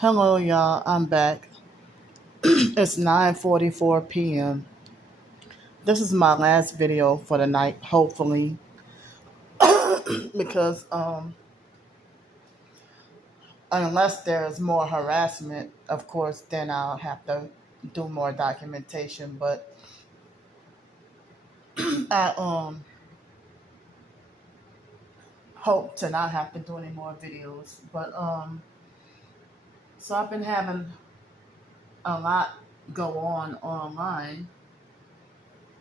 Hello, y'all. I'm back. It's 9:44 p.m. This is my last video for the night, hopefully, because unless there's more harassment, of course, then I'll have to do more documentation. But I hope to not have to do any more videos. But so I've been having a lot go on online,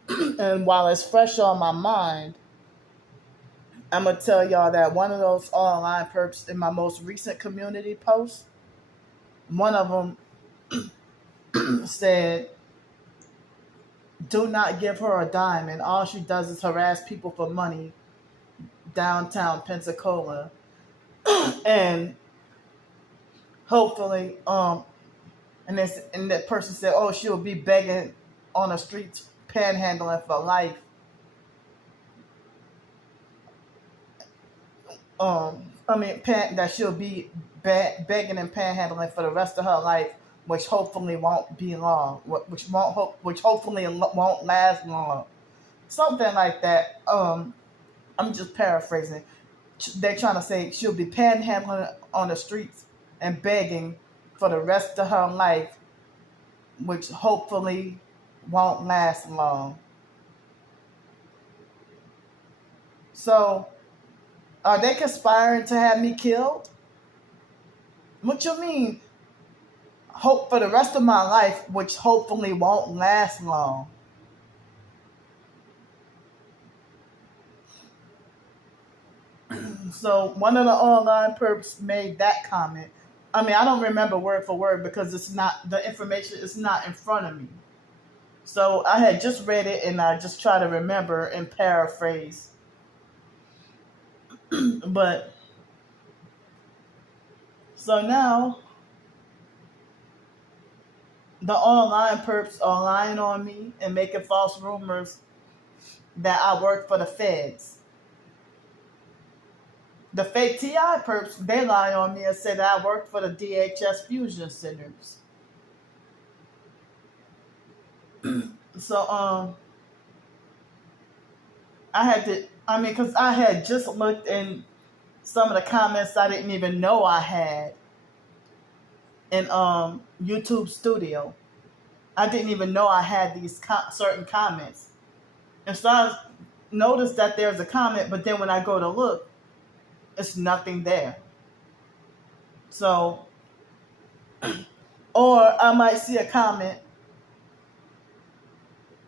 and while it's fresh on my mind, I'm going to tell y'all that one of those online perps in my most recent community post, one of them said, do not give her a dime, and all she does is harass people for money downtown Pensacola. And hopefully, and that person said, oh, she'll be begging on the streets, panhandling for life. That she'll be begging and panhandling for the rest of her life, which hopefully won't be long, which hopefully won't last long, something like that. I'm just paraphrasing. They're trying to say she'll be panhandling on the streets and begging for the rest of her life, which hopefully won't last long. So, are they conspiring to have me killed? What you mean? Hope for the rest of my life, which hopefully won't last long. So one of the online perps made that comment. I mean, I don't remember word for word because the information is not in front of me. So I had just read it and I just try to remember and paraphrase. But so now the online perps are lying on me and making false rumors that I work for the feds. The fake TI perps, they lie on me and say that I work for the DHS fusion centers. So because I had just looked in some of the comments I didn't even know I had in YouTube Studio. I didn't even know I had these certain comments. And so I noticed that there's a comment, but then when I go to look, it's nothing there. So, or I might see a comment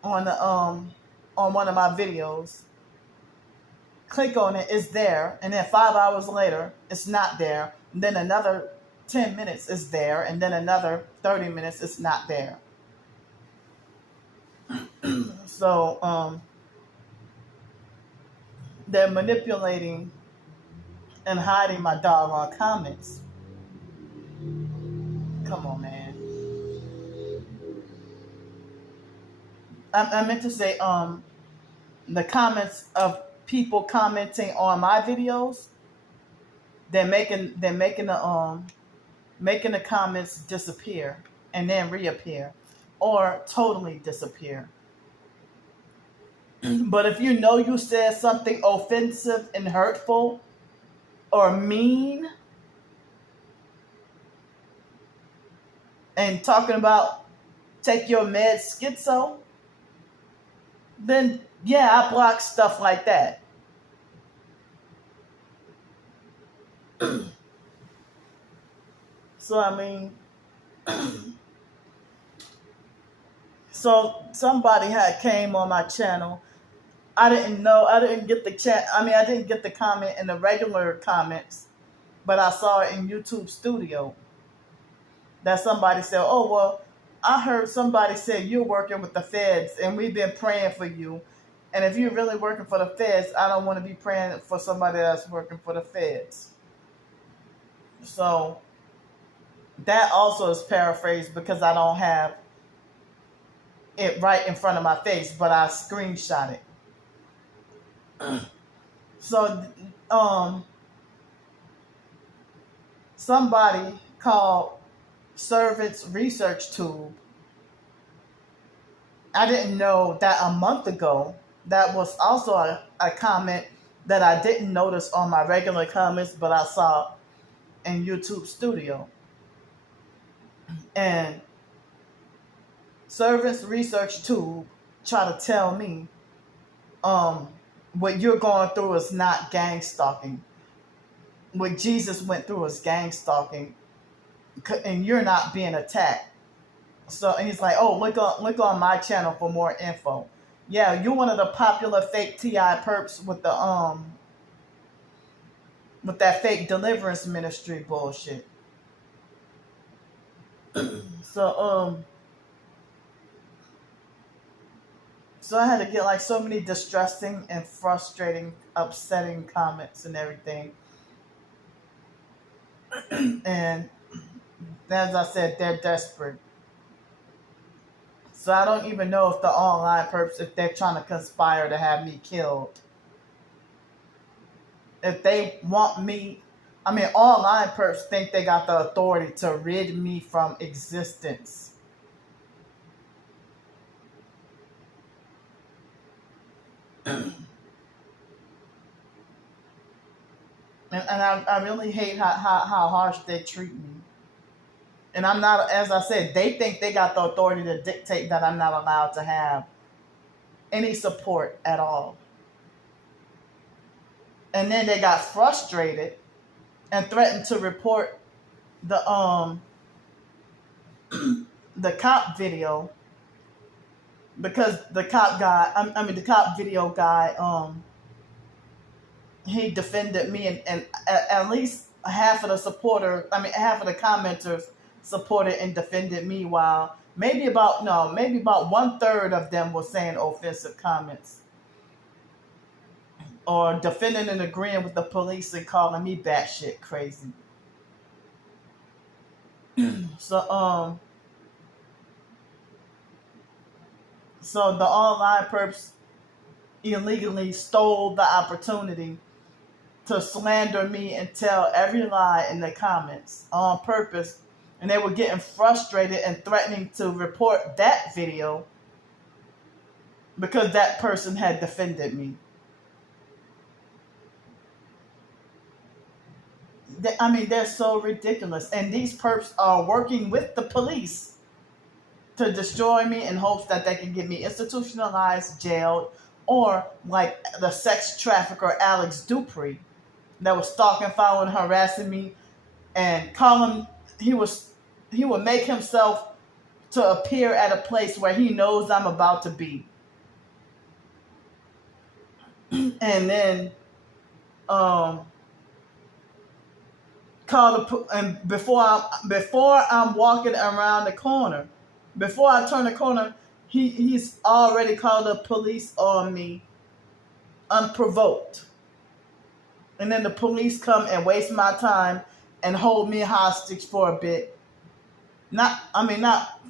on one of my videos. Click on it, it's there, and then 5 hours later, it's not there. And then another 10 minutes is there, and then another 30 minutes it's not there. So they're manipulating and hiding my doggone comments. Come on, man. I meant to say the comments of people commenting on my videos. They're making the comments disappear and then reappear, or totally disappear. But if you know you said something offensive and hurtful or mean, and talking about take your meds schizo, then yeah, I block stuff like that. So I mean, so somebody had came on my channel. I didn't get the chat. I mean, I didn't get the comment in the regular comments, but I saw it in YouTube Studio. That somebody said, oh, well, I heard somebody say you're working with the feds and we've been praying for you. And if you're really working for the feds, I don't want to be praying for somebody that's working for the feds. So that also is paraphrased because I don't have it right in front of my face, but I screenshot it. So somebody called Servants Research Tube, I didn't know that a month ago, that was also a comment that I didn't notice on my regular comments, but I saw in YouTube Studio. And Servants Research Tube try to tell me what you're going through is not gang stalking. What Jesus went through is gang stalking, and you're not being attacked. So, and he's like, oh, look on my channel for more info. Yeah, you're one of the popular fake TI perps with that fake deliverance ministry bullshit. So so I had to get like so many distressing and frustrating, upsetting comments and everything. And as I said, they're desperate. So I don't even know if the online perps, if they're trying to conspire to have me killed. If they want me, online perps think they got the authority to rid me from existence. And I really hate how harsh they treat me. And I'm not, as I said, they think they got the authority to dictate that I'm not allowed to have any support at all. And then they got frustrated and threatened to report the the cop video, because the cop guy, the cop video guy, he defended me, and at least half of the commenters supported and defended me, while maybe about 1/3 of them were saying offensive comments or defending and agreeing with the police and calling me batshit crazy. So so the online perps illegally stole the opportunity to slander me and tell every lie in the comments on purpose. And they were getting frustrated and threatening to report that video because that person had defended me. They're so ridiculous. And these perps are working with the police to destroy me in hopes that they can get me institutionalized, jailed, or like the sex trafficker Alex Dupree that was stalking, following, harassing me, and calling. He would make himself to appear at a place where he knows I'm about to be, and then and before I'm walking around the corner, before I turn the corner, he's already called the police on me unprovoked. And then the police come and waste my time and hold me hostage for a bit. Not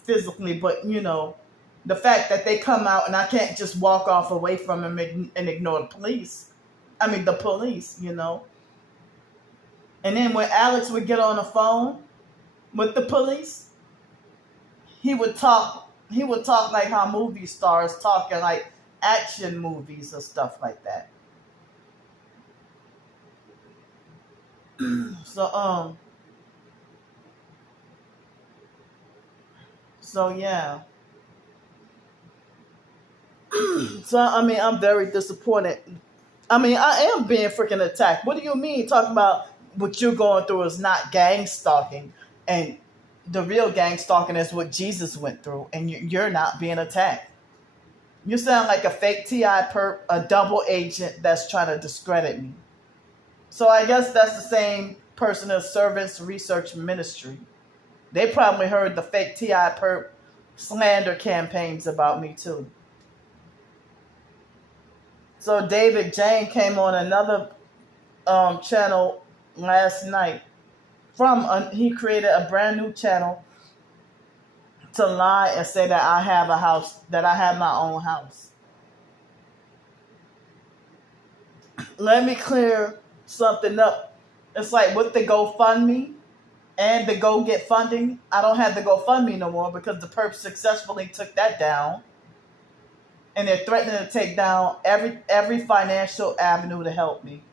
physically, but the fact that they come out and I can't just walk off away from them and ignore the police. The police, And then when Alex would get on the phone with the police, he would talk like how movie stars talk in like action movies or stuff like that. So yeah. So I'm very disappointed. I am being freaking attacked. What do you mean talking about what you're going through is not gang stalking, and the real gang stalking is what Jesus went through, and you're not being attacked? You sound like a fake TI perp, a double agent that's trying to discredit me. So I guess that's the same person as Servants Research Ministry. They probably heard the fake TI perp slander campaigns about me too. So David Jane came on another channel last night. He created a brand new channel to lie and say that I have my own house. Let me clear something up. It's like with the GoFundMe and the Go Get funding. I don't have the GoFundMe no more because the perps successfully took that down, and they're threatening to take down every financial avenue to help me.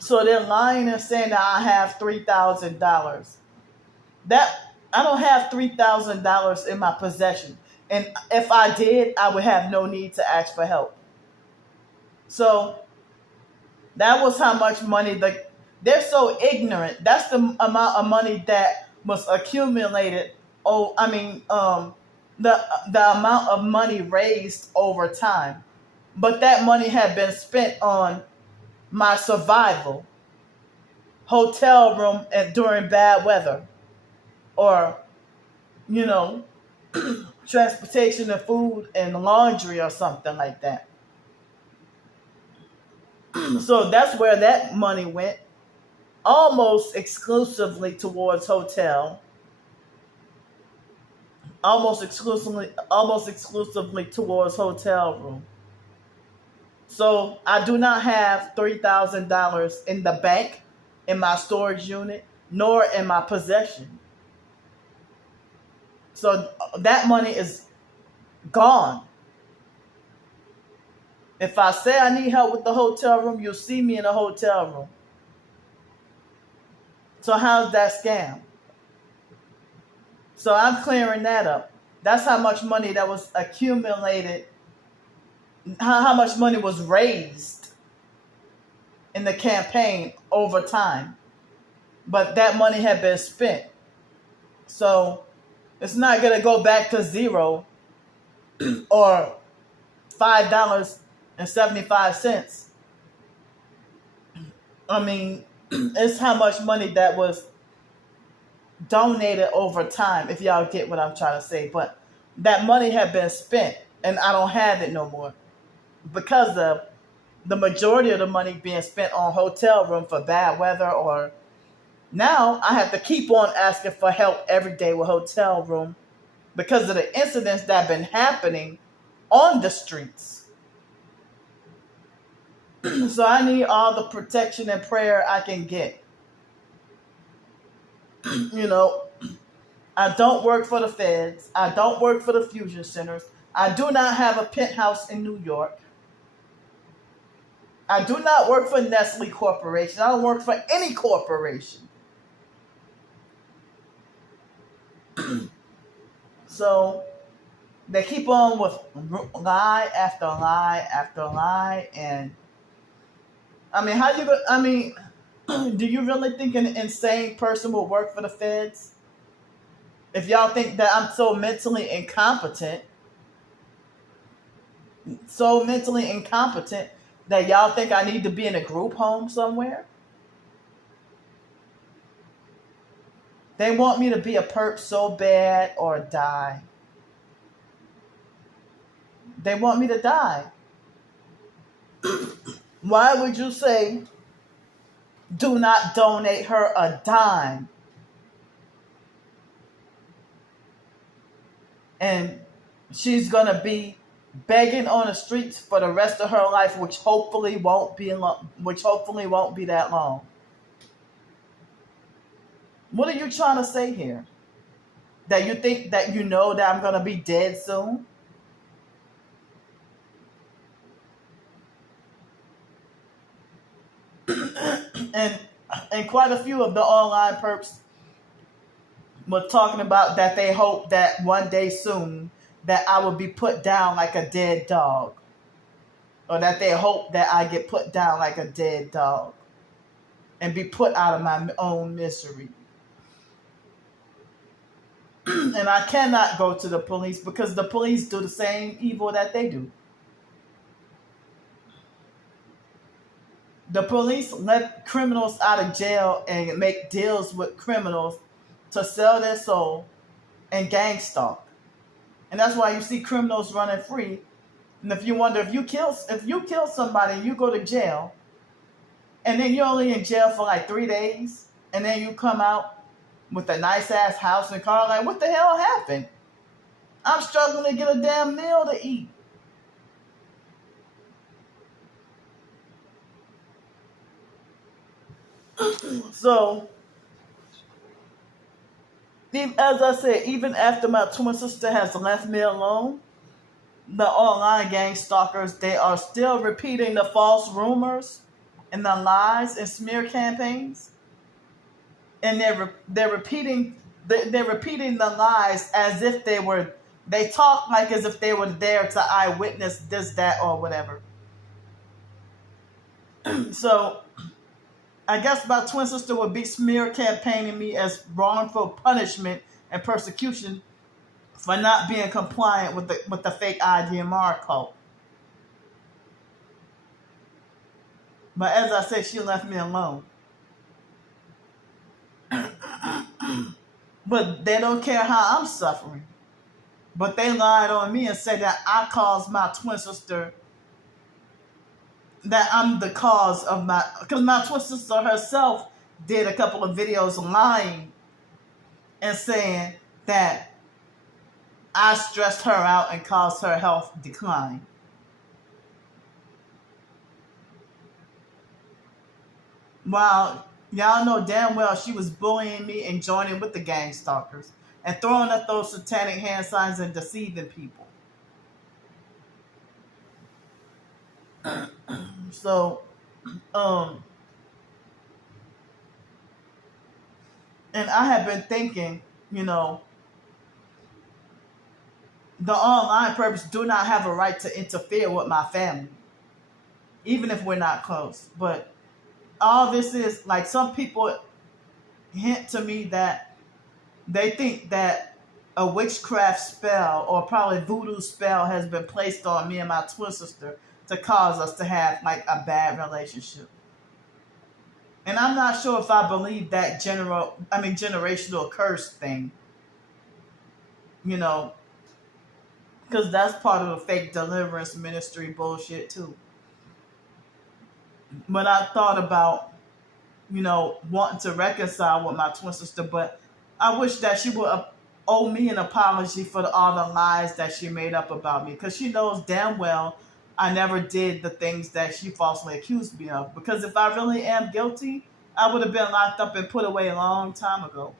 So they're lying and saying that I have $3,000. That I don't have $3,000 in my possession, and if I did, I would have no need to ask for help. So that was how much money they're so ignorant. That's the amount of money that was accumulated. Oh, I mean, the amount of money raised over time, but that money had been spent on my survival, hotel room, and during bad weather, or you know, transportation and food and laundry or something like that. So that's where that money went, almost exclusively towards hotel, almost exclusively towards hotel room. So I do not have $3,000 in the bank, in my storage unit, nor in my possession. So that money is gone. If I say I need help with the hotel room, you'll see me in a hotel room. So how's that scam? So I'm clearing that up. That's how much money that was accumulated, how much money was raised in the campaign over time. But that money had been spent. So it's not going to go back to zero or $5.75. I mean, it's how much money that was donated over time, if y'all get what I'm trying to say. But that money had been spent, and I don't have it no more because of the majority of the money being spent on hotel room for bad weather, or now I have to keep on asking for help every day with hotel room because of the incidents that have been happening on the streets. So I need all the protection and prayer I can get. I don't work for the feds. I don't work for the fusion centers. I do not have a penthouse in New York. I do not work for Nestle Corporation. I don't work for any corporation. So they keep on with lie after lie after lie, and do you really think an insane person will work for the feds? If y'all think that I'm so mentally incompetent that y'all think I need to be in a group home somewhere? They want me to be a perp so bad or die. They want me to die. Why would you say, do not donate her a dime? And she's going to be begging on the streets for the rest of her life, which hopefully won't be that long. What are you trying to say here? That you think that you know that I'm going to be dead soon? And quite a few of the online perps were talking about that they hope that one day soon that I will be put down like a dead dog. Or that they hope that I get put down like a dead dog and be put out of my own misery. And I cannot go to the police because the police do the same evil that they do. The police let criminals out of jail and make deals with criminals to sell their soul and gang stalk. And that's why you see criminals running free. And if you wonder, if you kill somebody and you go to jail, and then you're only in jail for like 3 days, and then you come out with a nice ass house and car, like, what the hell happened? I'm struggling to get a damn meal to eat. So, as I said, even after my twin sister has left me alone, the online gang stalkers, they are still repeating the false rumors and the lies and smear campaigns, and they're repeating the lies as if they talk like as if they were there to eyewitness this, that, or whatever. So I guess my twin sister would be smear campaigning me as wrongful punishment and persecution for not being compliant with the fake IDMR cult. But as I said, she left me alone. But they don't care how I'm suffering. But they lied on me and said that I caused my twin sister, that I'm the cause of because my twin sister herself did a couple of videos lying and saying that I stressed her out and caused her health decline. While y'all know damn well she was bullying me and joining with the gang stalkers and throwing up those satanic hand signs and deceiving people. So, and I have been thinking, the online purpose do not have a right to interfere with my family, even if we're not close. But all this is, like, some people hint to me that they think that a witchcraft spell or probably voodoo spell has been placed on me and my twin sister to cause us to have, like, a bad relationship. And I'm not sure if I believe that generational curse thing, because that's part of the fake deliverance ministry bullshit too. But I thought about, wanting to reconcile with my twin sister, but I wish that she would owe me an apology for all the lies that she made up about me, because she knows damn well I never did the things that she falsely accused me of. Because if I really am guilty, I would have been locked up and put away a long time ago.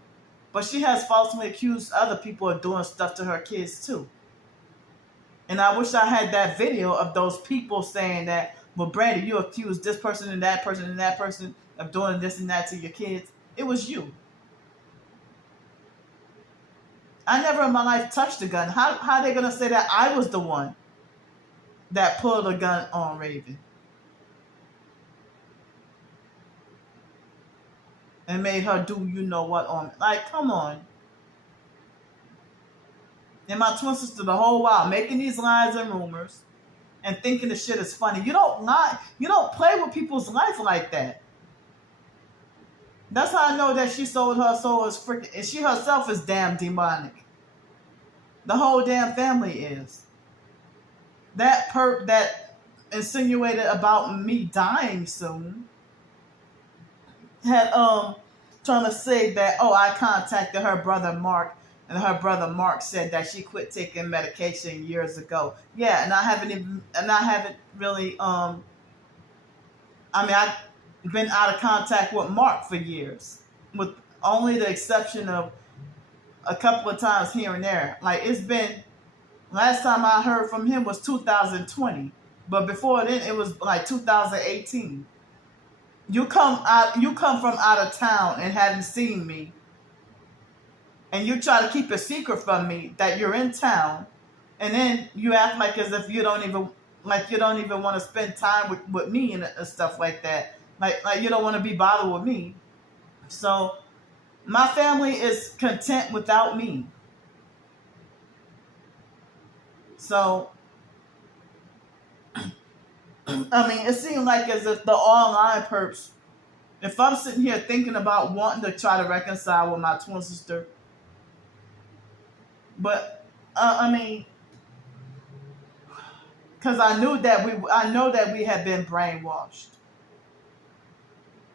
But she has falsely accused other people of doing stuff to her kids too. And I wish I had that video of those people saying that, well, Brandy, you accused this person and that person and that person of doing this and that to your kids. It was you. I never in my life touched a gun. How are they going to say that I was the one that pulled a gun on Raven and made her do what on me? Like, come on. And my twin sister the whole while making these lies and rumors and thinking the shit is funny. You don't lie. You don't play with people's life like that. That's how I know that she sold her soul as freaking, and she herself is damn demonic. The whole damn family is. That perp that insinuated about me dying soon had trying to say that, I contacted her brother Mark, and her brother Mark said that she quit taking medication years ago. Yeah, and I haven't really I've been out of contact with Mark for years, with only the exception of a couple of times here and there. Like, it's been, last time I heard from him was 2020, but before then it was like 2018. You come from out of town and haven't seen me, and you try to keep a secret from me that you're in town, and then you act like as if you don't even want to spend time with me and stuff like that. Like you don't want to be bothered with me. So my family is content without me. So it seemed like as if the online perps, if I'm sitting here thinking about wanting to try to reconcile with my twin sister, but because I know that we had been brainwashed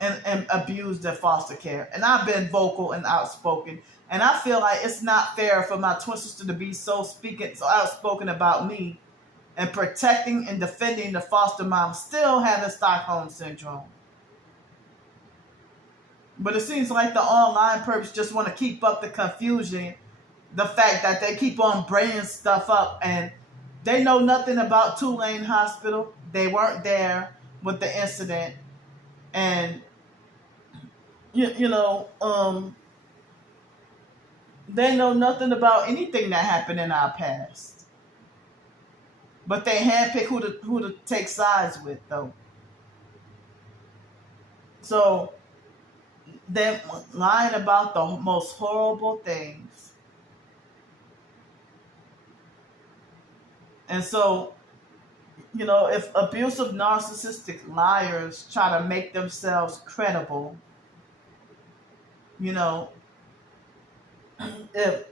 and abused in foster care, and I've been vocal and outspoken, and I feel like it's not fair for my twin sister to be so outspoken about me and protecting and defending the foster mom still having Stockholm syndrome. But it seems like the online perps just want to keep up the confusion, the fact that they keep on bringing stuff up, and they know nothing about Tulane Hospital. They weren't there with the incident, and you know, they know nothing about anything that happened in our past. But they handpick who to take sides with, though. So they're lying about the most horrible things. And so, if abusive narcissistic liars try to make themselves credible, if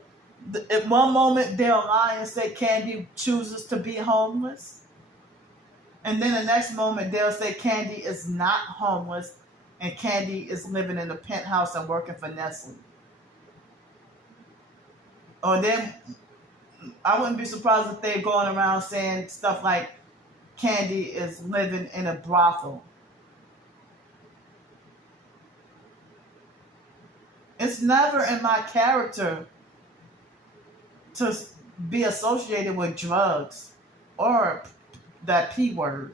at one moment they'll lie and say Candy chooses to be homeless, and then the next moment they'll say Candy is not homeless and Candy is living in a penthouse and working for Nestle. Or then I wouldn't be surprised if they're going around saying stuff like Candy is living in a brothel. It's never in my character to be associated with drugs or that P word.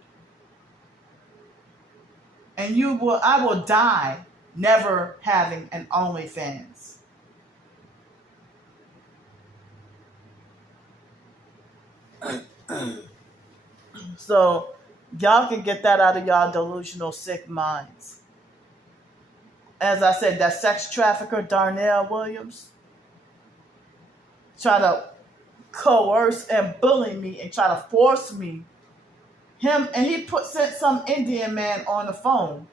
And I will die never having an OnlyFans. So y'all can get that out of y'all delusional sick minds. As I said, that sex trafficker Darnell Williams try to coerce and bully me and try to force me. He sent some Indian man on the phone.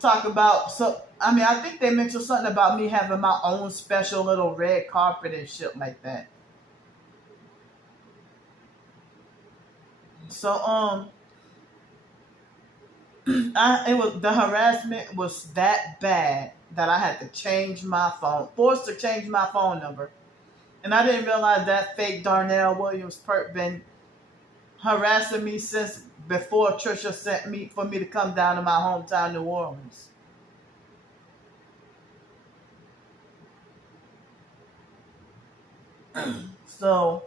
Talk about, I think they mentioned something about me having my own special little red carpet and shit like that. So the harassment was that bad that I had to change my phone, forced to change my phone number. And I didn't realize that fake Darnell Williams perp been harassing me since before Trisha sent me for me to come down to my hometown, New Orleans. So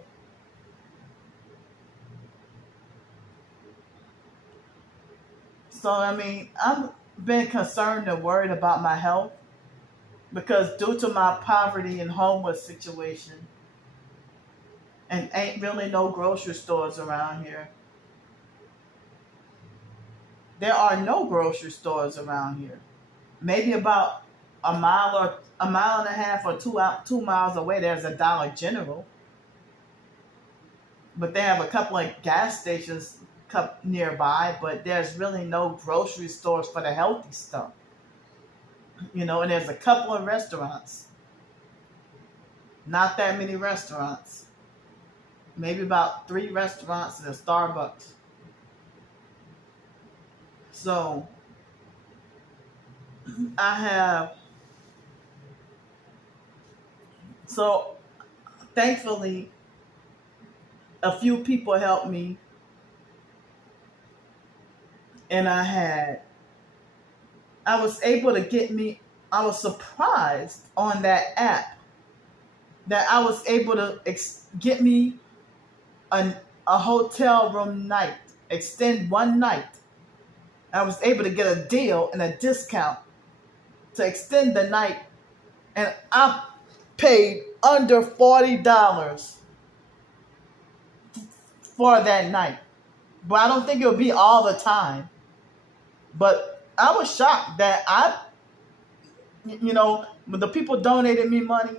I've been concerned and worried about my health because due to my poverty and homeless situation, and ain't really no grocery stores around here. There are no grocery stores around here. Maybe about a mile and a half or 2 miles away, there's a Dollar General. But they have a couple of gas stations nearby, but there's really no grocery stores for the healthy stuff. And there's a couple of restaurants. Not that many restaurants. Maybe about 3 restaurants and a Starbucks. So thankfully, a few people helped me, and I was able to I was surprised on that app that I was able to get me a hotel room night, extend one night. I was able to get a deal and a discount to extend the night, and I paid under $40 for that night. But I don't think it'll be all the time. But I was shocked that the people donated me money,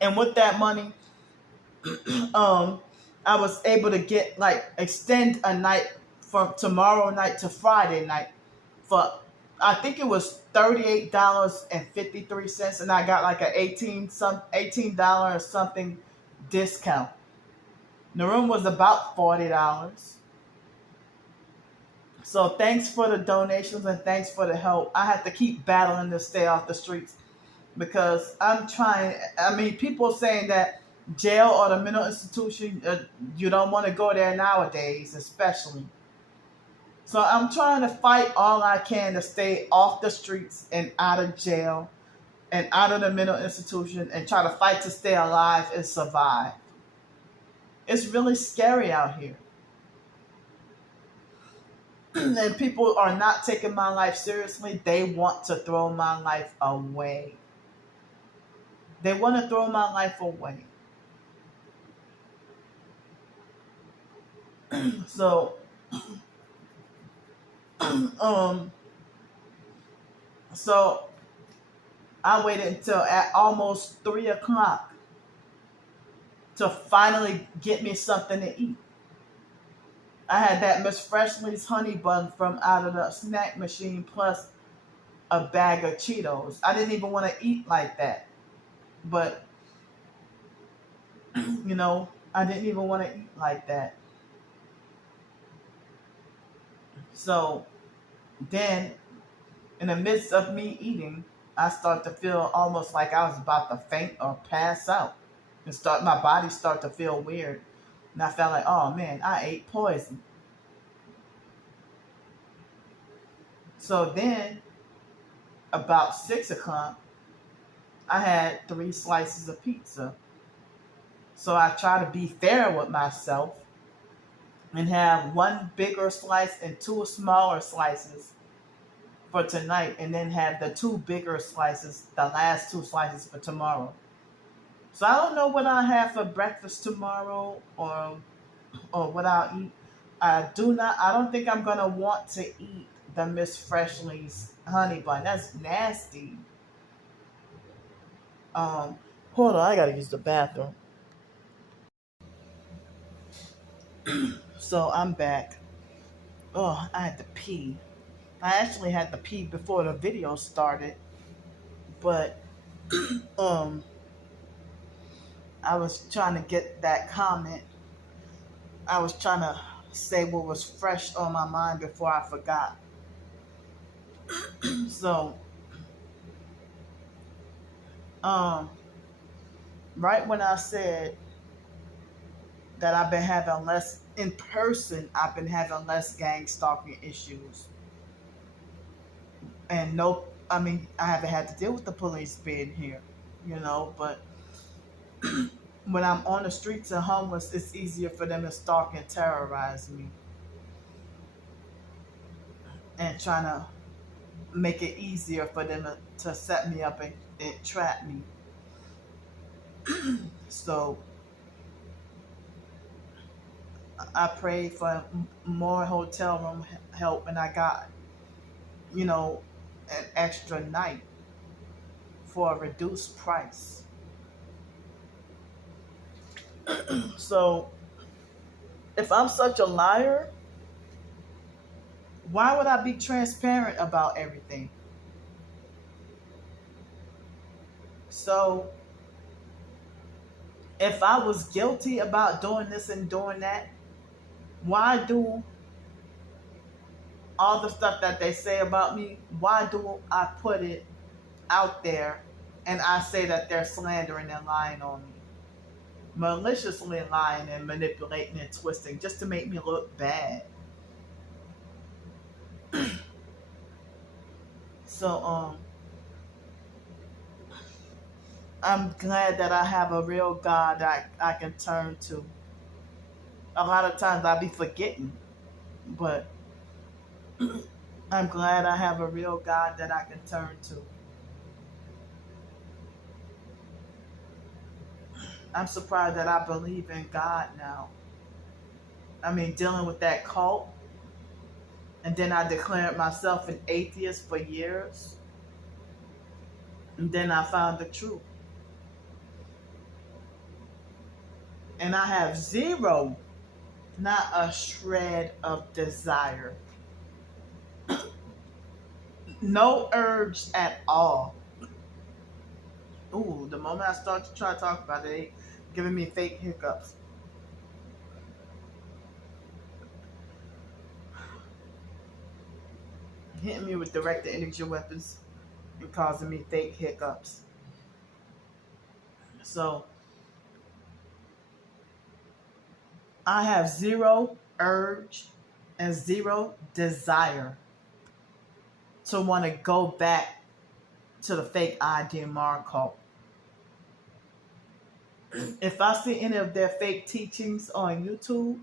and with that money, I was able to extend a night from tomorrow night to Friday night for, I think it was $38.53, and I got like an $18 or something discount. The room was about $40. So thanks for the donations and thanks for the help. I have to keep battling to stay off the streets because I'm trying. People saying that jail or the mental institution, you don't want to go there nowadays, especially. So I'm trying to fight all I can to stay off the streets and out of jail and out of the mental institution and try to fight to stay alive and survive. It's really scary out here. And people are not taking my life seriously. They want to throw my life away. They want to throw my life away. So, um, so I waited until at almost 3 o'clock to finally get me something to eat. I had that Miss Freshly's honey bun from out of the snack machine plus a bag of Cheetos. I didn't even want to eat like that. But, I didn't even want to eat like that. So then, in the midst of me eating, I start to feel almost like I was about to faint or pass out. My body start to feel weird. And I felt like, oh man, I ate poison. So then, about 6 o'clock, I had 3 slices of pizza. So I try to be fair with myself and have one bigger slice and 2 smaller slices for tonight, and then have the 2 bigger slices, the last 2 slices for tomorrow. So I don't know what I'll have for breakfast tomorrow or what I'll eat. I don't think I'm gonna want to eat the Miss Freshly's honey bun. That's nasty. Hold on, I gotta use the bathroom. So I'm back. Oh, I had to pee. I actually had to pee before the video started, but um, I was trying to get that comment. I was trying to say what was fresh on my mind before I forgot. So, um, right when I said that I've been having less in person, I've been having less gang stalking issues. And no, I mean, I haven't had to deal with the police being here, but when I'm on the streets and homeless, it's easier for them to stalk and terrorize me and trying to make it easier for them to set me up and trap me. So I prayed for more hotel room help, and I got, an extra night for a reduced price. So if I'm such a liar, why would I be transparent about everything? So if I was guilty about doing this and doing that, why do all the stuff that they say about me, why do I put it out there and I say that they're slandering and lying on me? Maliciously lying and manipulating and twisting just to make me look bad. So I'm glad that I have a real God that I can turn to. A lot of times I be forgetting, but I'm glad I have a real God that I can turn to. I'm surprised that I believe in God now. I mean, dealing with that cult, and then I declared myself an atheist for years, and then I found the truth. And I have zero, not a shred of desire. No urge at all. Ooh, the moment I start to try to talk about it, they giving me fake hiccups. Hitting me with direct energy weapons and causing me fake hiccups. So I have zero urge and zero desire to want to go back to the fake IDMR cult. If I see any of their fake teachings on YouTube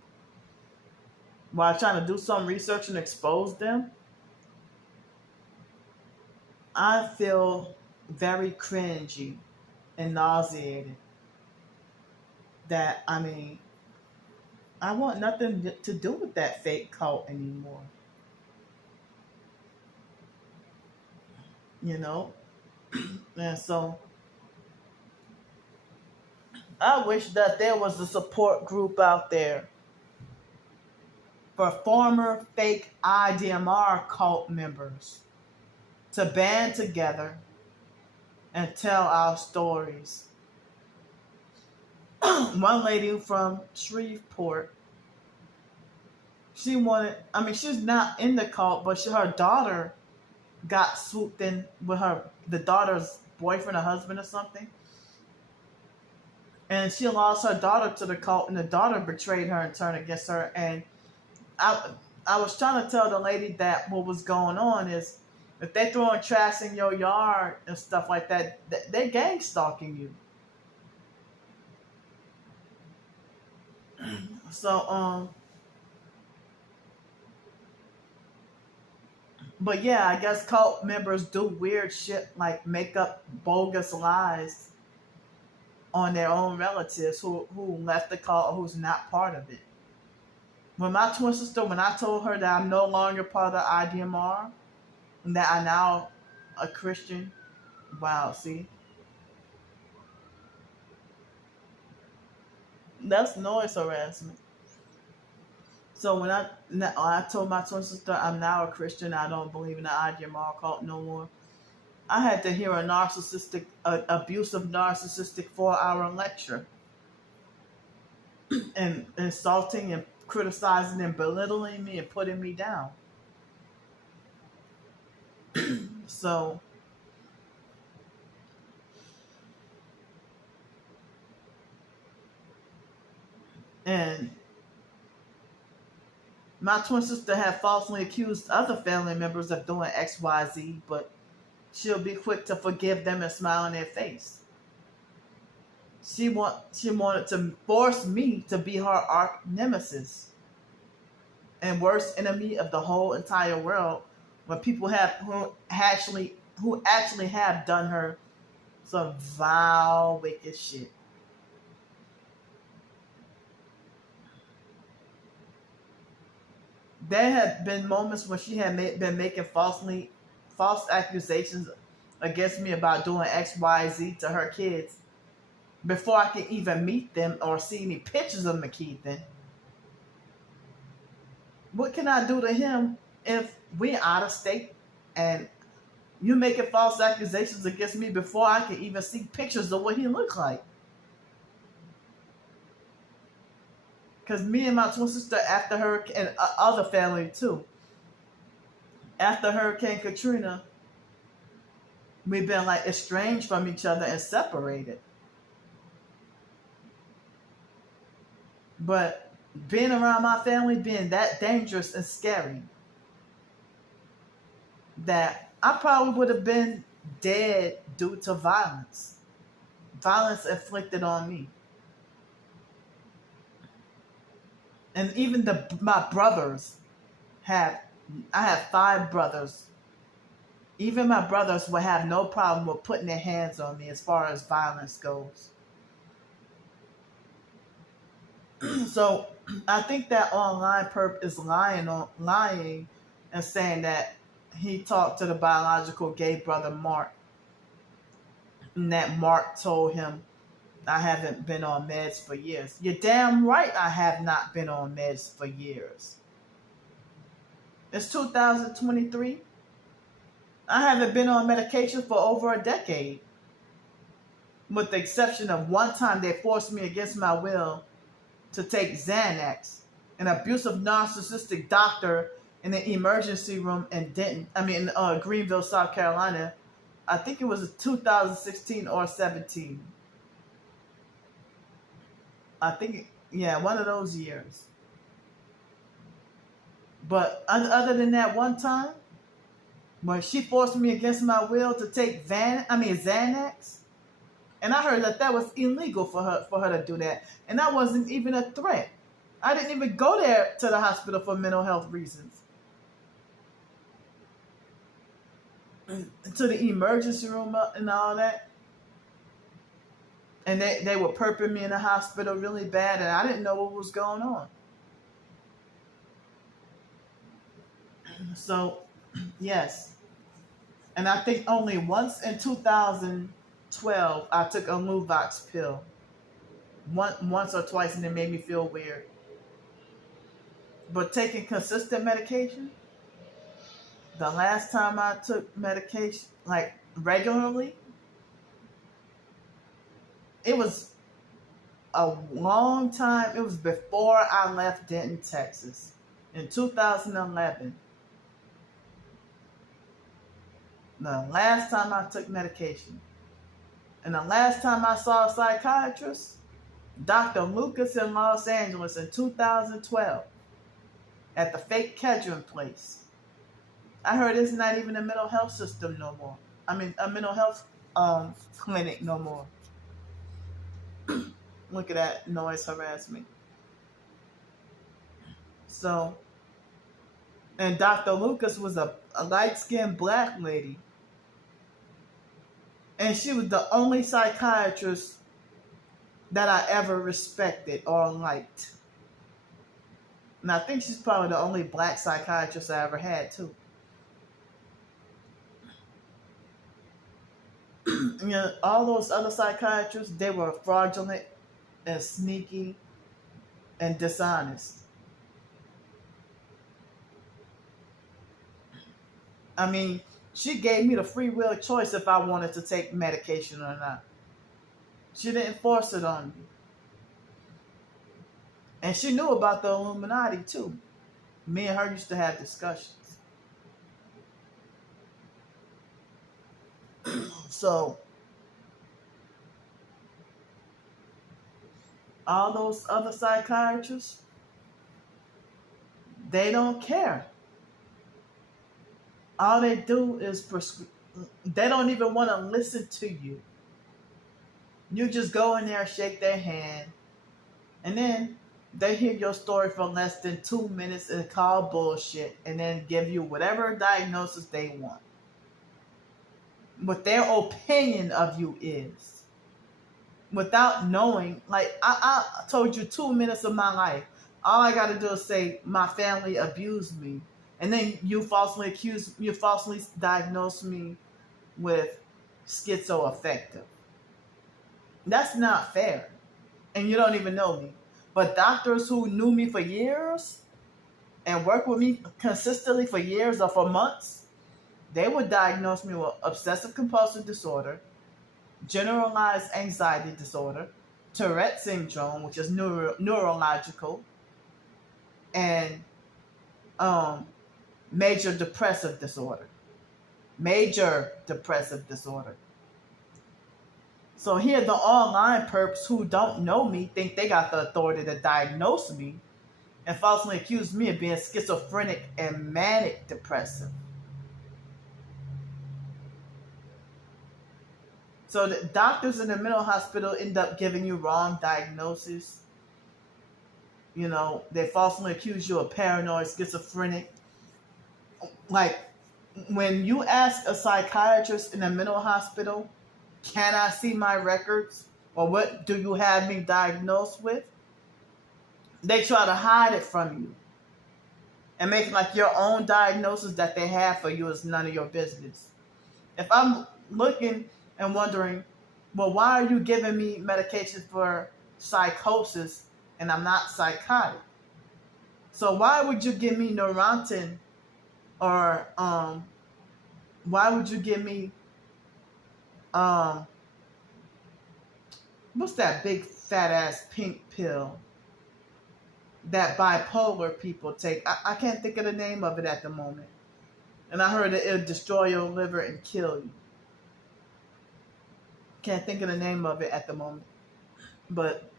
while trying to do some research and expose them, I feel very cringy and nauseated. That, I mean, I want nothing to do with that fake cult anymore. You know? And so I wish that there was a support group out there for former fake IDMR cult members to band together and tell our stories. One lady from Shreveport, she's not in the cult, but her daughter got swooped in with the daughter's boyfriend or husband or something. And she lost her daughter to the cult, and the daughter betrayed her and turned against her. And I was trying to tell the lady that what was going on is, if they're throwing trash in your yard and stuff like that, they're gang stalking you. So, but yeah, I guess cult members do weird shit like make up bogus lies on their own relatives who left the cult or who's not part of it. When my twin sister, when I told her that I'm no longer part of the IDMR and that I'm now a Christian, wow, see? That's noise harassment. So when I told my twin sister I'm now a Christian, I don't believe in the IDMR cult no more, I had to hear a abusive narcissistic 4-hour lecture and insulting and criticizing and belittling me and putting me down. So and my twin sister had falsely accused other family members of doing XYZ, but she'll be quick to forgive them and smile in their face. She wanted to force me to be her arch nemesis and worst enemy of the whole entire world, when people who actually have done her some vile, wicked shit. There had been moments when she had been making false accusations against me about doing XYZ to her kids before I could even meet them or see any pictures of McKeithen. What can I do to him if we're out of state and you making false accusations against me before I can even see pictures of what he looked like? Because me and my twin sister, after Hurricane, and other family too, after Hurricane Katrina, we've been like estranged from each other and separated. But being around my family being that dangerous and scary that I probably would have been dead due to violence inflicted on me. And even my brothers I have 5 brothers. Even my brothers would have no problem with putting their hands on me as far as violence goes. So I think that online perp is lying and saying that he talked to the biological gay brother Mark, and that Mark told him I haven't been on meds for years. You're damn right I have not been on meds for years. It's 2023. I haven't been on medication for over a decade. With the exception of one time they forced me against my will to take Xanax. An abusive narcissistic doctor in the emergency room in Greenville, South Carolina. I think it was 2016 or 17. I think, one of those years. But other than that one time, when she forced me against my will to take Xanax, and I heard that that was illegal for her to do that, and that wasn't even a threat. I didn't even go there to the hospital for mental health reasons. To the emergency room and all that. And they were perping me in the hospital really bad, and I didn't know what was going on. So, yes. And I think only once in 2012 I took a Luvox pill. Once or twice, and it made me feel weird. But taking consistent medication, the last time I took medication, like regularly, it was a long time. It was before I left Denton, Texas, in 2011. The last time I took medication. And the last time I saw a psychiatrist, Dr. Lucas in Los Angeles in 2012 at the fake Kedron place. I heard it's not even a mental health system no more. I mean, a mental health clinic no more. Look at that noise harassment. So, and Dr. Lucas was a light-skinned black lady. And she was the only psychiatrist that I ever respected or liked. And I think she's probably the only black psychiatrist I ever had, too. You know, all those other psychiatrists, they were fraudulent and sneaky and dishonest. I mean, she gave me the free will choice if I wanted to take medication or not. She didn't force it on me. And she knew about the Illuminati too. Me and her used to have discussions. So, all those other psychiatrists, they don't care. All they do is they don't even want to listen to you. You just go in there, shake their hand, and then they hear your story for less than 2 minutes and call bullshit, and then give you whatever diagnosis they want. What their opinion of you is. Without knowing, like I told you 2 minutes of my life. All I got to do is say my family abused me. And then you falsely diagnose me with schizoaffective. That's not fair. And you don't even know me. But doctors who knew me for years and worked with me consistently for years or for months, they would diagnose me with obsessive compulsive disorder, generalized anxiety disorder, Tourette syndrome, which is neurological, and major depressive disorder. So here the online perps who don't know me think they got the authority to diagnose me and falsely accuse me of being schizophrenic and manic depressive. So the doctors in the mental hospital end up giving you wrong diagnosis. You know, they falsely accuse you of paranoid, schizophrenic. Like, when you ask a psychiatrist in a mental hospital, can I see my records? Or what do you have me diagnosed with? They try to hide it from you. And make like your own diagnosis that they have for you is none of your business. If I'm looking and wondering, well, why are you giving me medication for psychosis and I'm not psychotic? So why would you give me Neurontin? Or why would you give me what's that big fat ass pink pill that bipolar people take? I can't think of the name of it at the moment. And I heard that it'll destroy your liver and kill you. Can't think of the name of it at the moment. But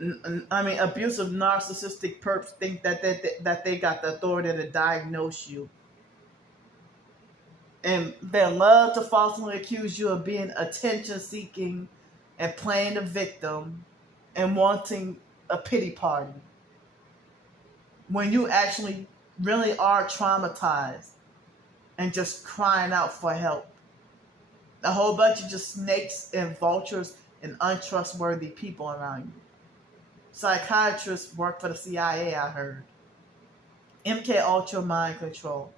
I mean, abusive, narcissistic perps think that they got the authority to diagnose you, and they love to falsely accuse you of being attention seeking and playing the victim and wanting a pity party when you actually really are traumatized and just crying out for help. A whole bunch of just snakes and vultures and untrustworthy people around you. Psychiatrists work for the CIA, I heard. MK Ultra mind control.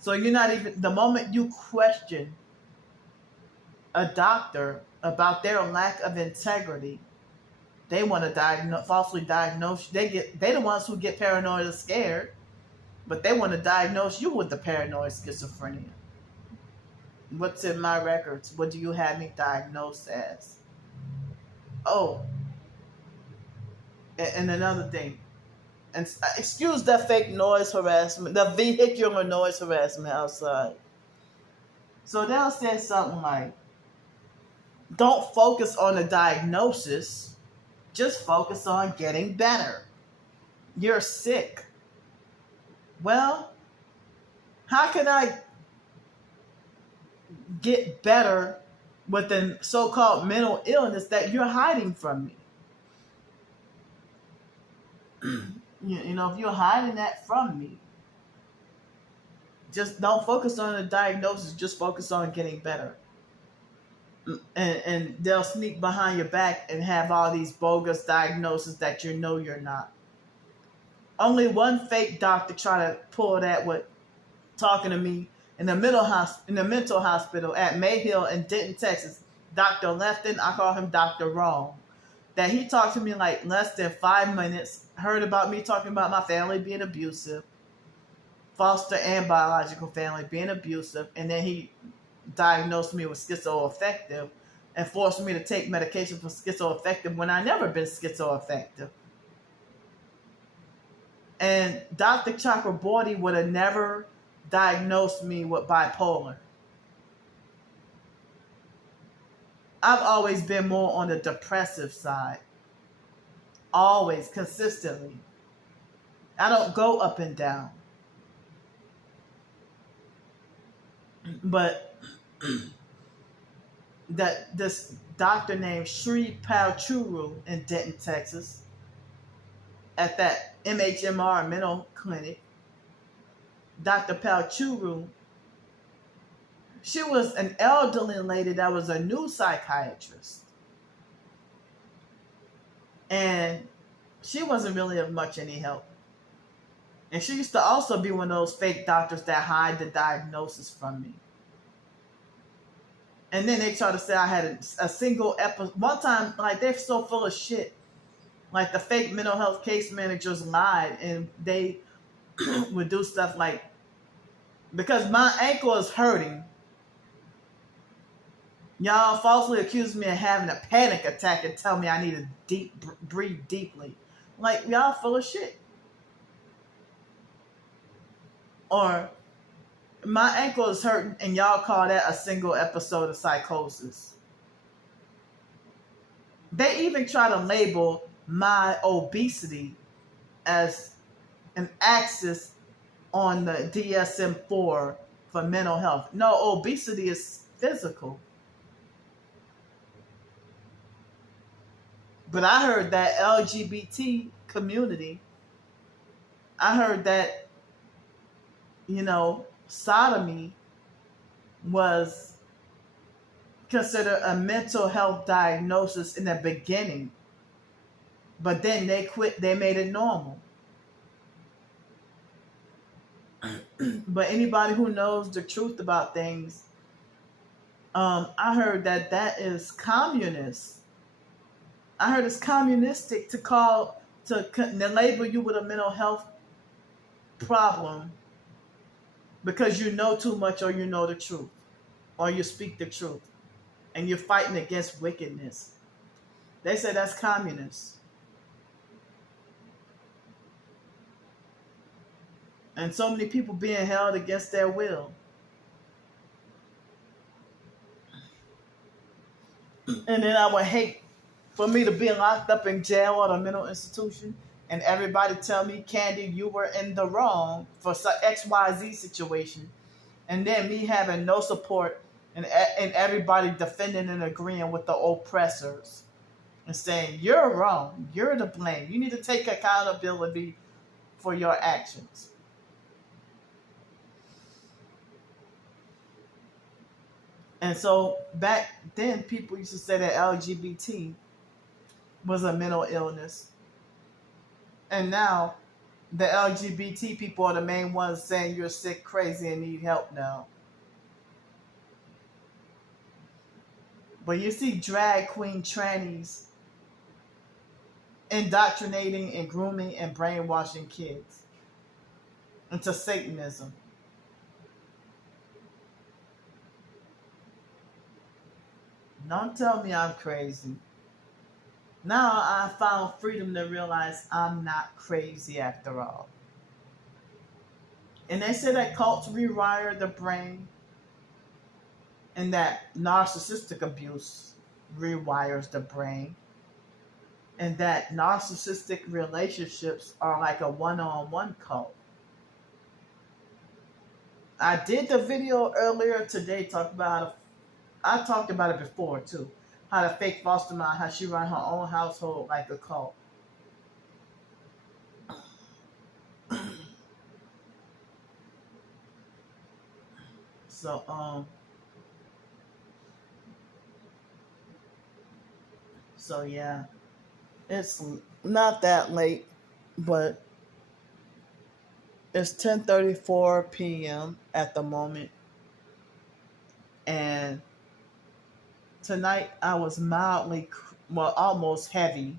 So you're not even, the moment you question a doctor about their lack of integrity, they want to falsely diagnose. They the ones who get paranoid or scared, but they want to diagnose you with the paranoid schizophrenia. What's in my records? What do you have me diagnosed as? Oh, and another thing, and excuse that fake noise harassment, the vehicular noise harassment outside. So they'll say something like, don't focus on the diagnosis, just focus on getting better. You're sick. Well, how can I get better with the so-called mental illness that you're hiding from me? You know, if you're hiding that from me, just don't focus on the diagnosis, just focus on getting better. And they'll sneak behind your back and have all these bogus diagnoses that you know you're not. Only one fake doctor tried to pull that with talking to me in the mental hospital at Mayhill in Denton, Texas. Dr. Lefton, I call him Dr. Wrong. That he talked to me like less than 5 minutes, heard about me talking about my family being abusive, foster and biological family being abusive, and then he diagnosed me with schizoaffective and forced me to take medication for schizoaffective when I never been schizoaffective. And Dr. Chakraborty would have never diagnosed me with bipolar. I've always been more on the depressive side. Always, consistently. I don't go up and down. But that this doctor named Sri Palchuru in Denton, Texas, at that MHMR mental clinic, Dr. Palchuru, she was an elderly lady that was a new psychiatrist. And she wasn't really of much any help. And she used to also be one of those fake doctors that hide the diagnosis from me. And then they try to say I had a single episode. One time, like, they're so full of shit. Like, the fake mental health case managers lied, and they would do stuff like, because my ankle is hurting, y'all falsely accused me of having a panic attack and tell me I need to breathe deeply. Like, y'all full of shit. Or my ankle is hurting and y'all call that a single episode of psychosis. They even try to label my obesity as an axis on the DSM-4 for mental health. No, obesity is physical. But I heard that LGBT community, I heard that, you know, sodomy was considered a mental health diagnosis in the beginning. But then they quit, they made it normal. But anybody who knows the truth about things, I heard that is communist. I heard it's communistic to label you with a mental health problem because you know too much, or you know the truth, or you speak the truth, and you're fighting against wickedness. They say that's communist. And so many people being held against their will. And then I would hate for me to be locked up in jail or a mental institution and everybody tell me, Candy, you were in the wrong for XYZ situation. And then me having no support and everybody defending and agreeing with the oppressors and saying, you're wrong, you're to blame. You need to take accountability for your actions. And so back then, people used to say that LGBT was a mental illness. And now the LGBT people are the main ones saying you're sick, crazy, and need help now. But you see drag queen trannies indoctrinating and grooming and brainwashing kids into Satanism. Don't tell me I'm crazy. Now I found freedom to realize I'm not crazy after all. And they say that cults rewire the brain and that narcissistic abuse rewires the brain and that narcissistic relationships are like a one-on-one cult. I did the video earlier today talk about I talked about it before too. How the fake foster mom, how she run her own household like a cult. So yeah, it's not that late, but it's 10:34 p.m. at the moment, and tonight I was mildly, well, almost heavy,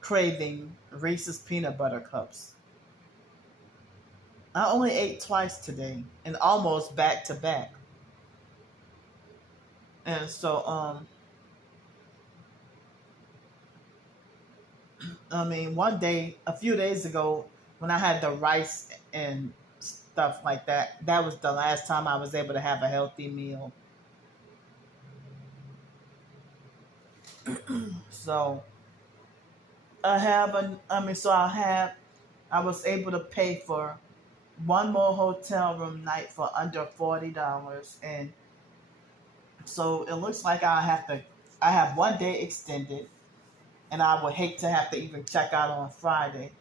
craving Reese's peanut butter cups. I only ate twice today, and almost back to back. And so, one day, a few days ago, when I had the rice and stuff like that, that was the last time I was able to have a healthy meal. So I was able to pay for one more hotel room night for under $40, and so it looks like I have one day extended, and I would hate to have to even check out on Friday,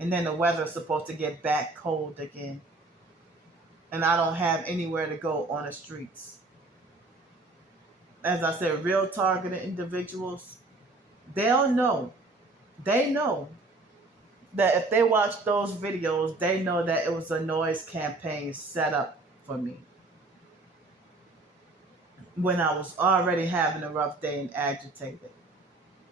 and then the weather's supposed to get back cold again, and I don't have anywhere to go on the streets. As I said, real targeted individuals, they know that if they watch those videos, they know that it was a noise campaign set up for me when I was already having a rough day and agitated.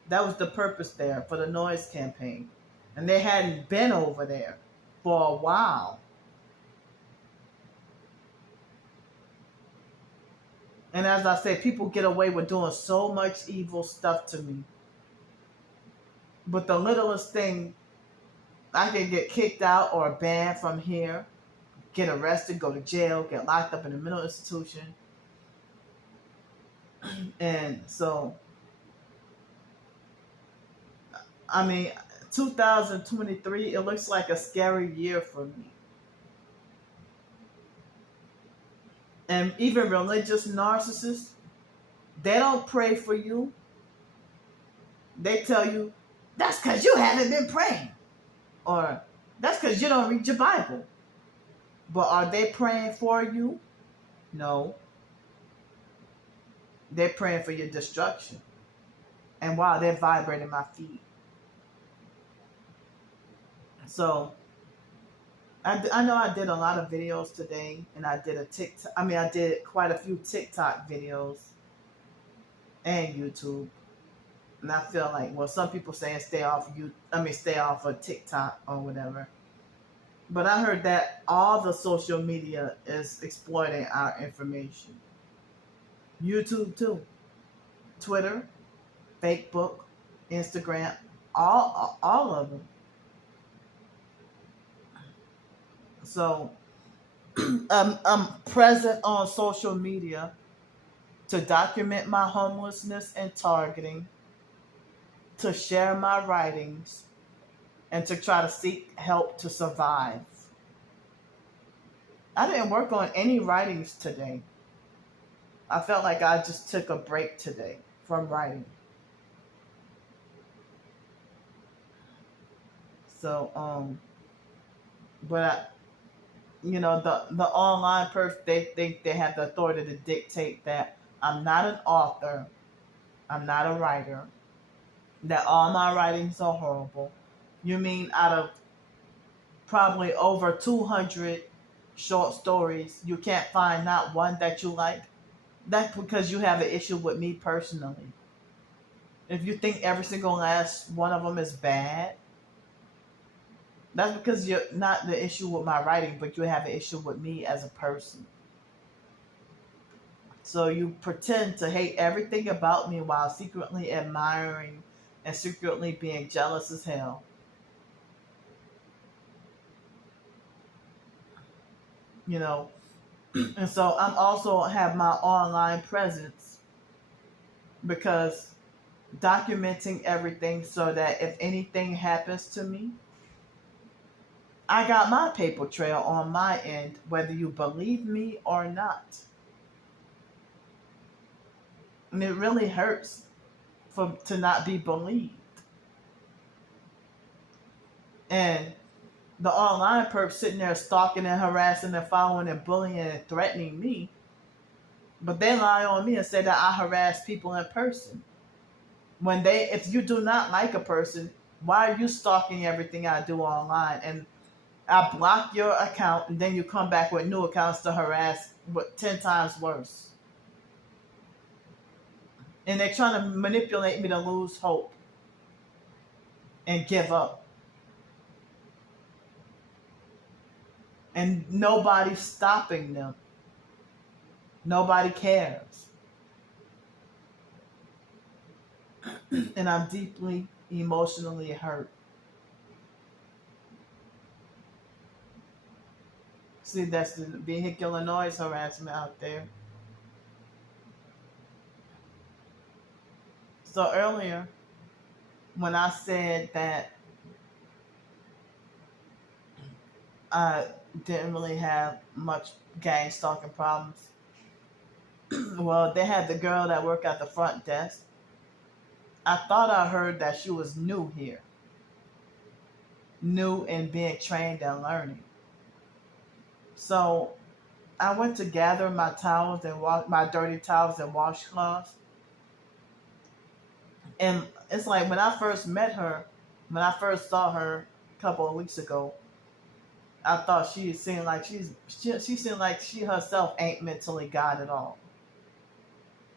That was the purpose there, for the noise campaign. And they hadn't been over there for a while. And as I say, people get away with doing so much evil stuff to me. But the littlest thing, I can get kicked out or banned from here, get arrested, go to jail, get locked up in a mental institution. And so, 2023, it looks like a scary year for me. And even religious narcissists, they don't pray for you. They tell you, that's because you haven't been praying. Or, that's because you don't read your Bible. But are they praying for you? No. They're praying for your destruction. And wow, they're vibrating my feet. So, I know I did a lot of videos today, and I did I did quite a few TikTok videos and YouTube. And I feel like, well, some people saying stay off of TikTok or whatever. But I heard that all the social media is exploiting our information. YouTube too. Twitter, Facebook, Instagram, all of them. So I'm present on social media to document my homelessness and targeting, to share my writings, and to try to seek help to survive. I didn't work on any writings today. I felt like I just took a break today from writing. So, but the online person, they have the authority to dictate that I'm not an author, I'm not a writer, that all my writings are horrible. You mean out of probably over 200 short stories, you can't find not one that you like? That's because you have an issue with me personally. If you think every single last one of them is bad, that's because you're not the issue with my writing, but you have an issue with me as a person. So you pretend to hate everything about me while secretly admiring and secretly being jealous as hell. And so I'm also have my online presence because documenting everything so that if anything happens to me, I got my paper trail on my end, whether you believe me or not. And it really hurts to not be believed. And the online perp sitting there stalking and harassing and following and bullying and threatening me, but they lie on me and say that I harass people in person. If you do not like a person, why are you stalking everything I do online? And I block your account, and then you come back with new accounts to harass, but 10 times worse. And they're trying to manipulate me to lose hope and give up. And nobody's stopping them. Nobody cares. And I'm deeply emotionally hurt. See, that's the vehicular noise harassment out there. So earlier, when I said that I didn't really have much gang stalking problems, well, they had the girl that worked at the front desk. I thought I heard that she was new here. New in being trained and learning. So I went to gather my towels and my dirty towels and washcloths. And it's like when I first saw her a couple of weeks ago, I thought she seemed like she seemed like she herself ain't mentally got at all.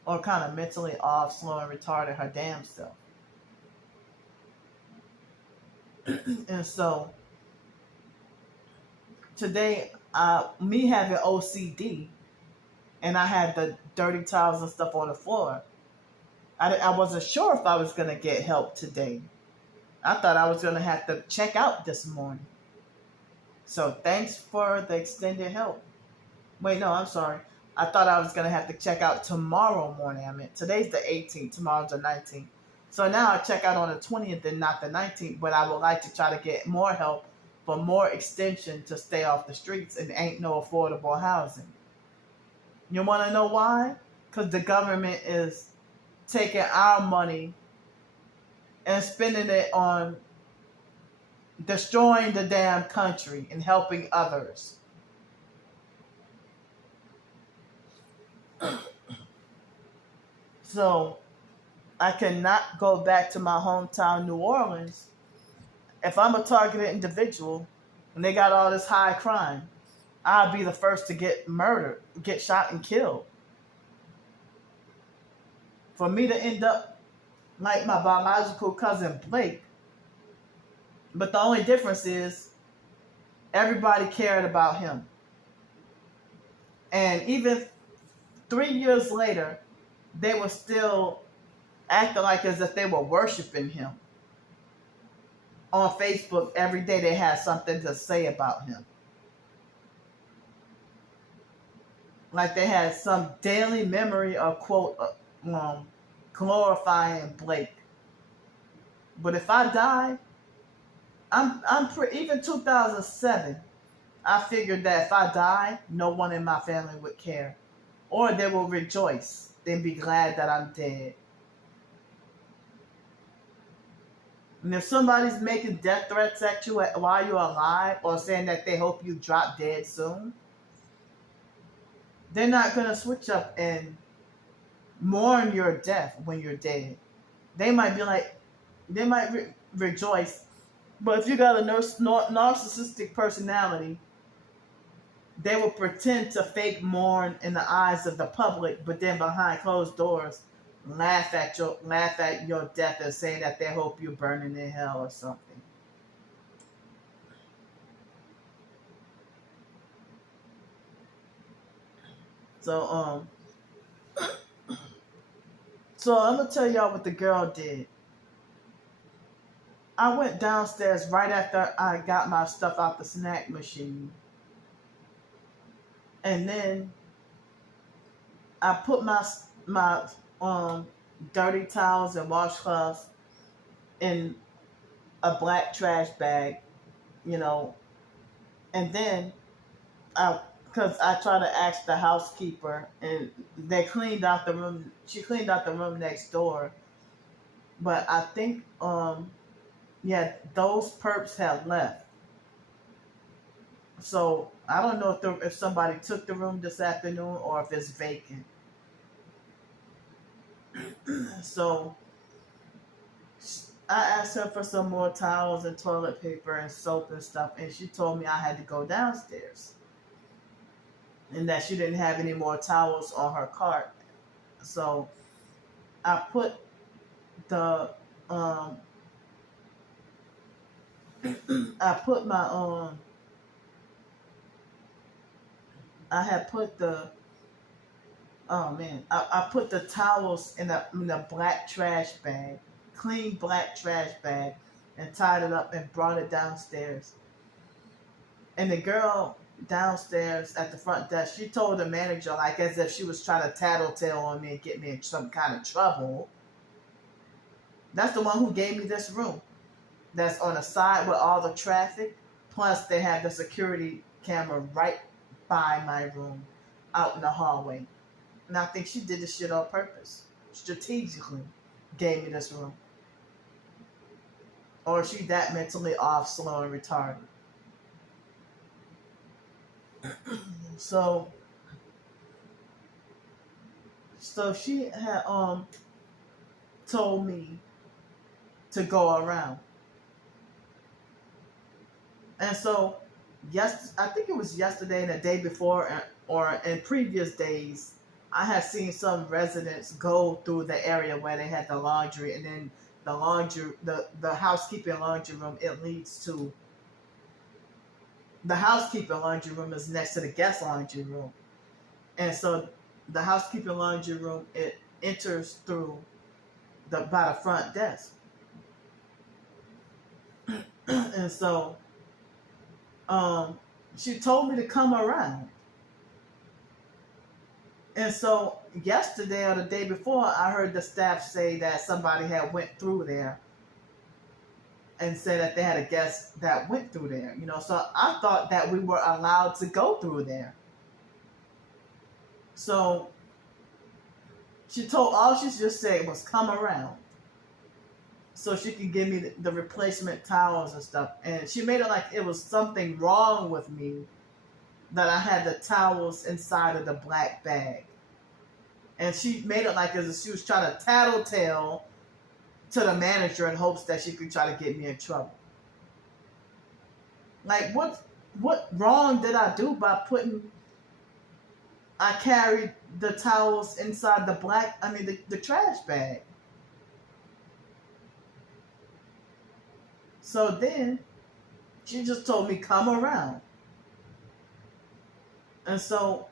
Or kind of mentally off, slow and retarded her damn self. And so today, me having OCD, and I had the dirty towels and stuff on the floor, I wasn't sure if I was going to get help today. I thought I was going to have to check out this morning. So thanks for the extended help. Wait, no, I'm sorry. I thought I was going to have to check out tomorrow morning. I mean, today's the 18th, tomorrow's the 19th. So now I check out on the 20th and not the 19th, but I would like to try to get more help for more extension to stay off the streets, and ain't no affordable housing. You want to know why? Because the government is taking our money and spending it on destroying the damn country and helping others. So I cannot go back to my hometown, New Orleans, if I'm a targeted individual and they got all this high crime. I'll be the first to get murdered, get shot and killed. For me to end up like my biological cousin Blake. But the only difference is everybody cared about him. And even 3 years later, they were still acting like as if they were worshiping him. On Facebook, every day they had something to say about him. like they had some daily memory of quote glorifying Blake. But if I die, even 2007, I figured that if I die, no one in my family would care, or they will rejoice and be glad that I'm dead. And if somebody's making death threats at you while you're alive, or saying that they hope you drop dead soon, they're not going to switch up and mourn your death when you're dead. They might be like, they might rejoice. But if you got a narcissistic personality, they will pretend to fake mourn in the eyes of the public, but then behind closed doors, laugh at your death and say that they hope you're burning in hell or something. So I'm gonna tell y'all what the girl did. I went downstairs right after I got my stuff out the snack machine. And then I put my dirty towels and washcloths in a black trash bag, and then because I tried to ask the housekeeper, and they cleaned out the room. She cleaned out the room next door, but I think those perps had left. So I don't know if somebody took the room this afternoon or if it's vacant. So I asked her for some more towels and toilet paper and soap and stuff, and she told me I had to go downstairs and that she didn't have any more towels on her cart. So I put the I put the towels in the black trash bag, clean black trash bag, and tied it up and brought it downstairs. And the girl downstairs at the front desk, she told the manager, like as if she was trying to tattletale on me and get me in some kind of trouble. That's the one who gave me this room. That's on the side with all the traffic. Plus, they had the security camera right by my room, out in the hallway. And I think she did this shit on purpose. Strategically gave me this room. Or she that mentally off, slow, and retarded. So she had told me to go around. And so I think it was yesterday and the day before, or in previous days, I had seen some residents go through the area where they had the laundry, and then the housekeeping laundry room, it leads to the housekeeping laundry room is next to the guest laundry room. And so the housekeeping laundry room, it enters through by the front desk. And so she told me to come around. And so yesterday or the day before, I heard the staff say that somebody had went through there and said that they had a guest that went through there. So I thought that we were allowed to go through there. So all she just said was come around, so she could give me the replacement towels and stuff. And she made it like it was something wrong with me that I had the towels inside of the black bag. And she made it like as if she was trying to tattletale to the manager in hopes that she could try to get me in trouble. Like, what wrong did I do by I carried the towels inside the trash bag? So then she just told me, come around. And so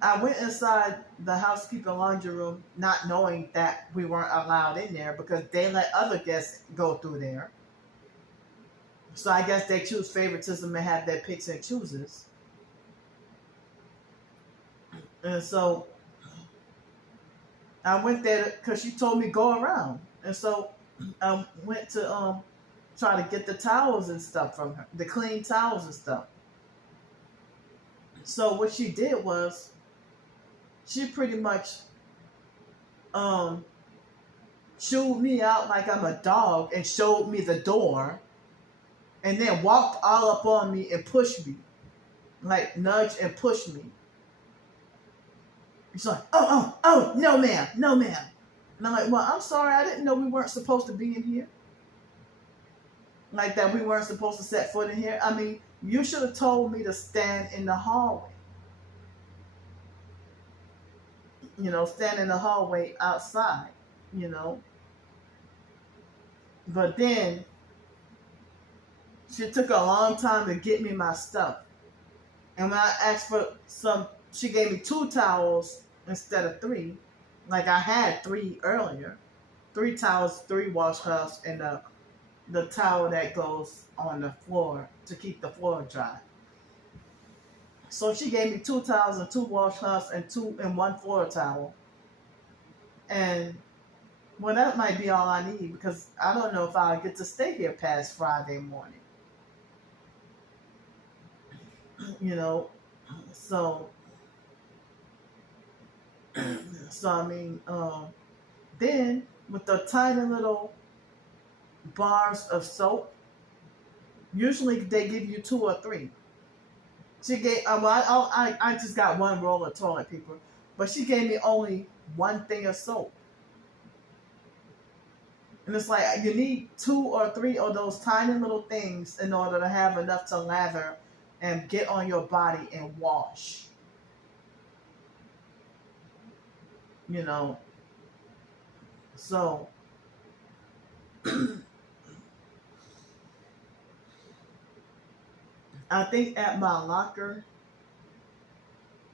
I went inside the housekeeping laundry room, not knowing that we weren't allowed in there because they let other guests go through there. So I guess they choose favoritism and have their picks and chooses. And so I went there because she told me go around. And so I went to try to get the towels and stuff from her, the clean towels and stuff. So what she did was she pretty much um chewed me out like I'm a dog and showed me the door and then walked all up on me and pushed me. Like nudge and push me. She's like, oh, no ma'am, no ma'am. And I'm like, well, I'm sorry, I didn't know we weren't supposed to be in here. Like that we weren't supposed to set foot in here. I mean, you should have told me to stand in the hallway. You know, stand in the hallway outside, you know. But then she took a long time to get me my stuff. And when I asked for some, she gave me 2 towels instead of 3. Like I had 3 earlier. 3 towels, 3 washcloths, and the towel that goes on the floor to keep the floor dry. So she gave me 2 towels and 2 washcloths and 1 floor towel. And well, that might be all I need because I don't know if I'll get to stay here past Friday morning. You know, so I mean, then with the tiny little bars of soap, usually they give you 2 or 3. She gave, I just got 1 roll of toilet paper, but she gave me only 1 thing of soap. And it's like you need 2 or 3 of those tiny little things in order to have enough to lather and get on your body and wash. You know. So I think at my locker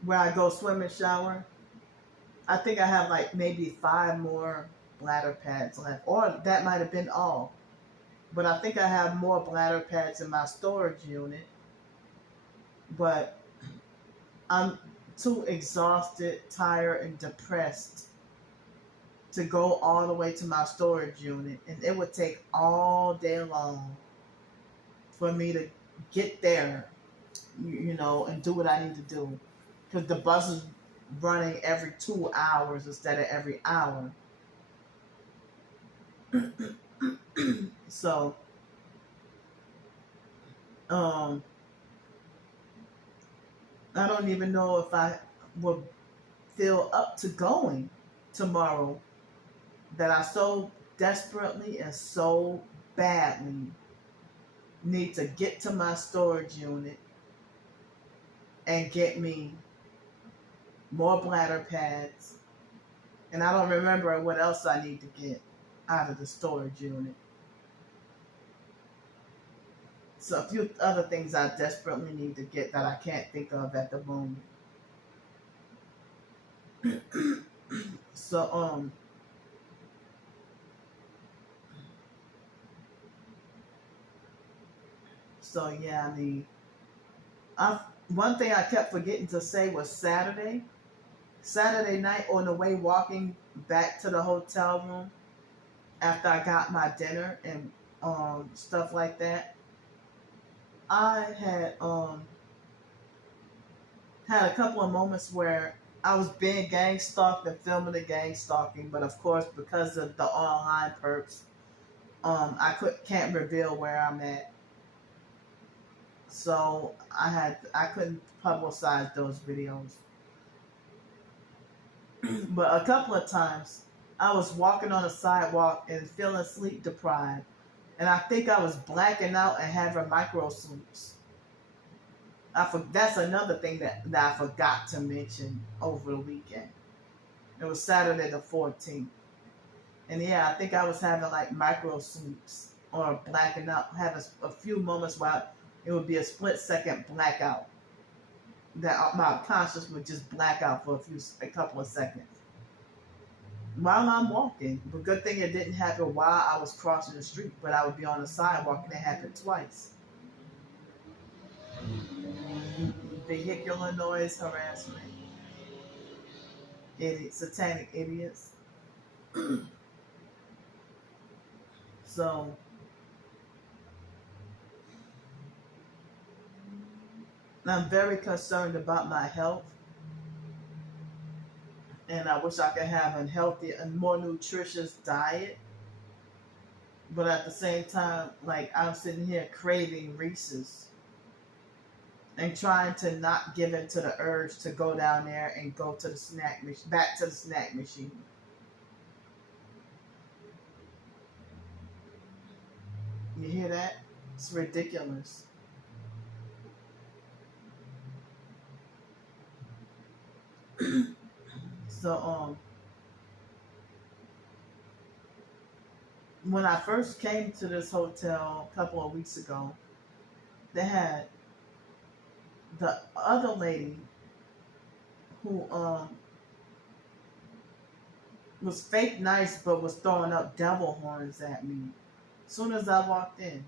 where I go swim and shower, I think I have like maybe 5 more bladder pads left. Or that might have been all. But I think I have more bladder pads in my storage unit. But I'm too exhausted, tired, and depressed to go all the way to my storage unit. And it would take all day long for me to get there, you know, and do what I need to do. Because the bus is running every 2 hours instead of every hour. So, I don't even know if I will feel up to going tomorrow, that I so desperately and so badly need to get to my storage unit and get me more bladder pads. And I don't remember what else I need to get out of the storage unit. So a few other things I desperately need to get that I can't think of at the moment. So yeah, I mean, one thing I kept forgetting to say was Saturday night on the way walking back to the hotel room after I got my dinner and stuff like that. I had had a couple of moments where I was being gang stalked and filming the gang stalking, but of course because of the online perps, I can't reveal where I'm at. So I couldn't publicize those videos. But a couple of times I was walking on a sidewalk and feeling sleep deprived. And I think I was blacking out and having micro sleeps. That's another thing that I forgot to mention over the weekend. It was Saturday the 14th. And yeah, I think I was having like micro sleeps or blacking out, having a few moments while it would be a split second blackout. That my conscious would just black out for a couple of seconds while I'm walking. But good thing it didn't happen while I was crossing the street, but I would be on the sidewalk and it happened twice. Vehicular noise harassment. satanic idiots. So I'm very concerned about my health, and I wish I could have a healthier and more nutritious diet. But at the same time, like, I'm sitting here craving Reese's and trying to not give in to the urge to go down there and go to the snack machine, back to the snack machine. You hear that? It's ridiculous. So when I first came to this hotel a couple of weeks ago, they had the other lady who was fake nice but was throwing up devil horns at me. As soon as I walked in,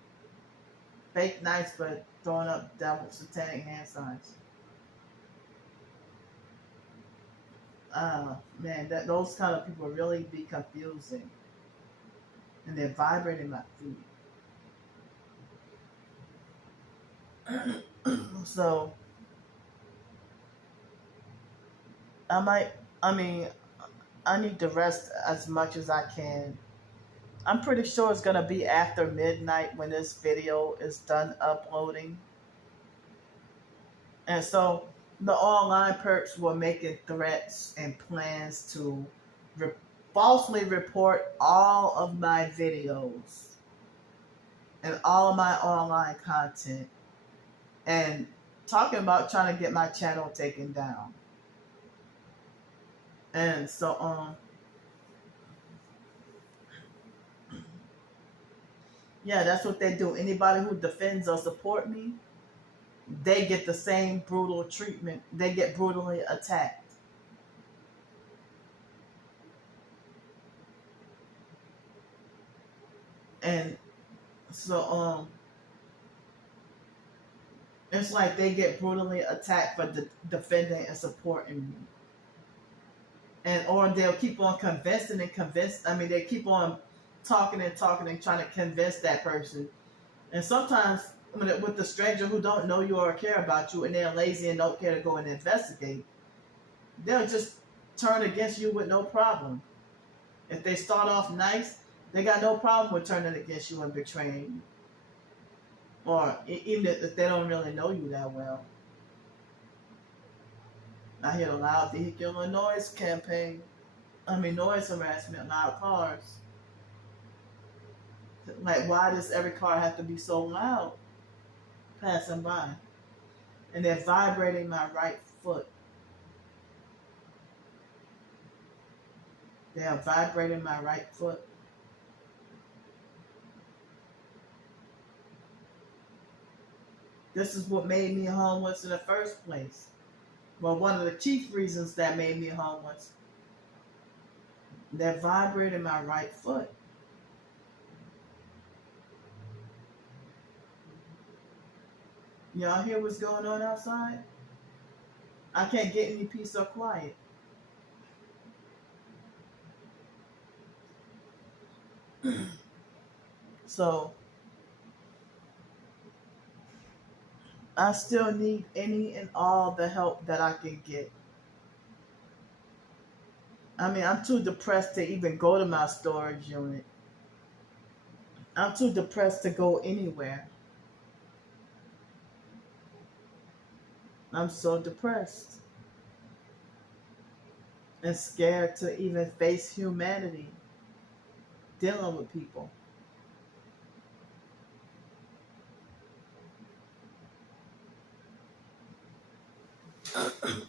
fake nice but throwing up devil satanic hand signs. Man, those kind of people really be confusing, and they're vibrating my feet. So I need to rest as much as I can. I'm pretty sure it's gonna be after midnight when this video is done uploading. And so the online perps were making threats and plans to falsely report all of my videos and all of my online content, and talking about trying to get my channel taken down. And so yeah, that's what they do. Anybody who defends or support me, they get the same brutal treatment. They get brutally attacked. And so it's like they get brutally attacked for defending and supporting me. And or they'll keep on they keep on talking and trying to convince that person. And sometimes with the stranger who don't know you or care about you, and they're lazy and don't care to go and investigate, they'll just turn against you with no problem. If they start off nice, they got no problem with turning against you and betraying you. Or even if they don't really know you that well. I hear the loud vehicular noise campaign. Noise harassment, loud cars. Like, why does every car have to be so loud passing by? And they're vibrating my right foot. They are vibrating my right foot. This is what made me homeless in the first place. Well, one of the chief reasons that made me homeless. They're vibrating my right foot. Y'all hear what's going on outside? I can't get any peace or quiet. So I still need any and all the help that I can get. I'm too depressed to even go to my storage unit. I'm too depressed to go anywhere. I'm so depressed and scared to even face humanity, dealing with people.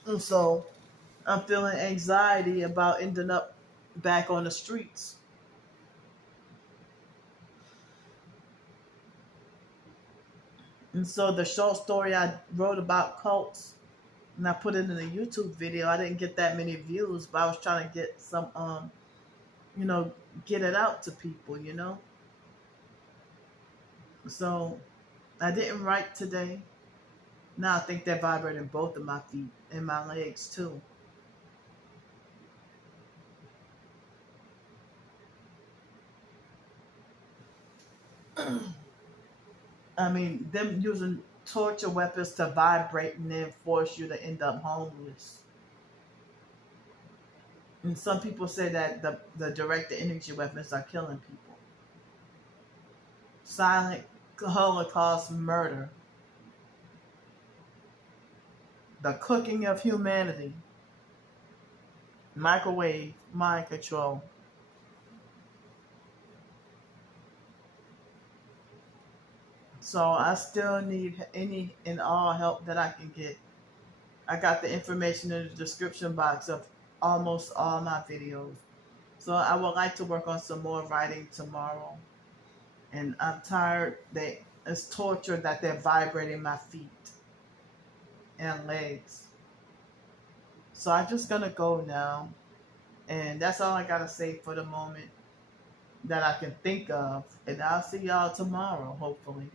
And so I'm feeling anxiety about ending up back on the streets. And so the short story I wrote about cults, and I put it in a YouTube video, I didn't get that many views, but I was trying to get some, get it out to people, So I didn't write today. Now I think they're vibrating both of my feet and my legs too. I mean, them using torture weapons to vibrate and then force you to end up homeless. And some people say that the direct energy weapons are killing people. Silent Holocaust murder. The cooking of humanity. Microwave mind control. So I still need any and all help that I can get. I got the information in the description box of almost all my videos. So I would like to work on some more writing tomorrow. And I'm tired that it's torture that they're vibrating my feet and legs. So I'm just gonna go now. And that's all I gotta say for the moment that I can think of. And I'll see y'all tomorrow, hopefully.